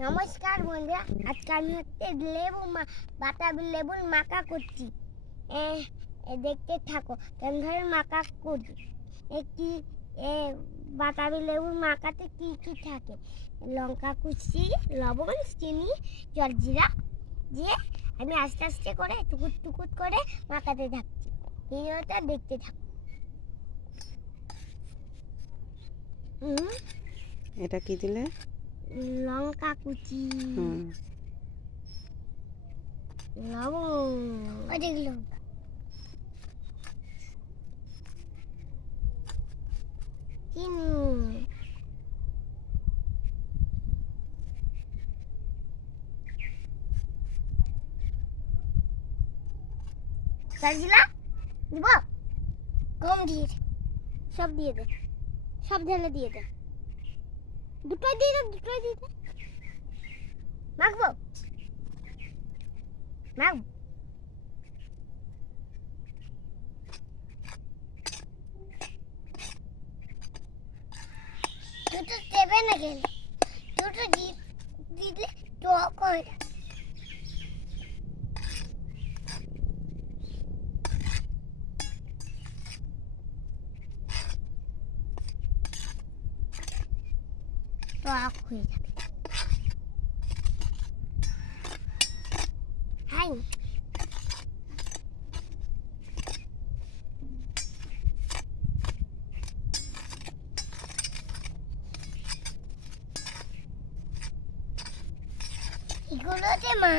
নমস্কার বন্ধুরা, আজকে আমি বাতাবি লেবুর মাখা করছি। দেখতে থাকো কেমন মাখা করি। একটি বাতাবি লেবুর মাখাতে কি কি থাকে? লঙ্কা কুচি, লবণ, চিনি, জলজিরা দিয়ে আমি আস্তে আস্তে করে টুকুর টুকুর করে মাখাতে থাকছি। ভিডিওটা দেখতে থাকো। এটা কি দিলে? লঙ্কা কুচি, লবণ, অনেক লঙ্কা, চিনি, সাজিলা দিব, কম দিয়ে দে, সব দিয়ে দে, সব ঢেলে দিয়ে দে, দুটোই দিয়ে দে, দুটোই দিয়ে দে। মাখবো মাখবো দুটো দেবে না গেলে, দুটো দিলে টক হয়ে যাবে। টক হয়ে যাবে। হাই এগুলোতে মা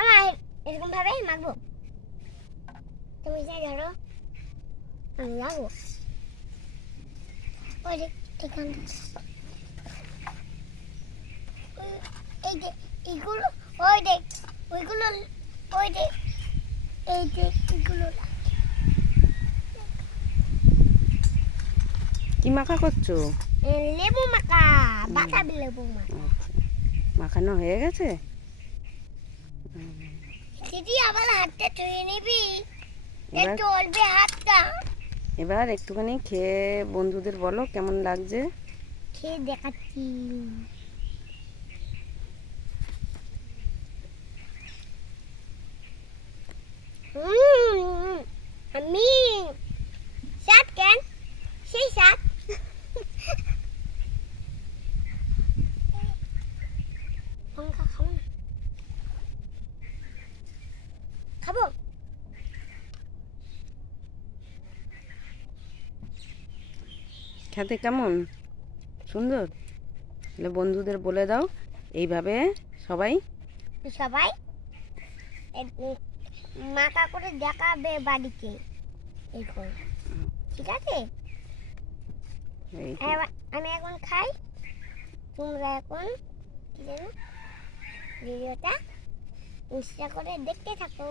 আমার এরকম ভাবে মাখবো। তুমি যা ধরো, আমি যাবো ওই যে এখান এই যে এগুলো, ওই দেখ ওইগুলো, ওই দেখ এই দেখ এগুলো। কি মাখা করছো? লেবু মাখা, বাতাবি লেবু মাখা। মাখানো হয়ে গেছে? দিদি আবার হাতটা ধুয়ে নিবি, চলবে হাতটা। এবার একটুখানি খেয়ে বন্ধুদের বলো কেমন লাগছে। খেয়ে দেখাচ্ছি। আমি সাত কেন সেই সাত লঙ্কা খাবো না, খাবো। খেতে কেমন? সুন্দর? তাহলে বন্ধুদের বলে দাও এইভাবে সবাই সবাই মাখা করে দেখাবে বাড়িতে। এখন ঠিক আছে, আমি এখন খাই, তোমরা এখন কি জানো ভিডিওটা ইনস্টা করে দেখতে থাকো।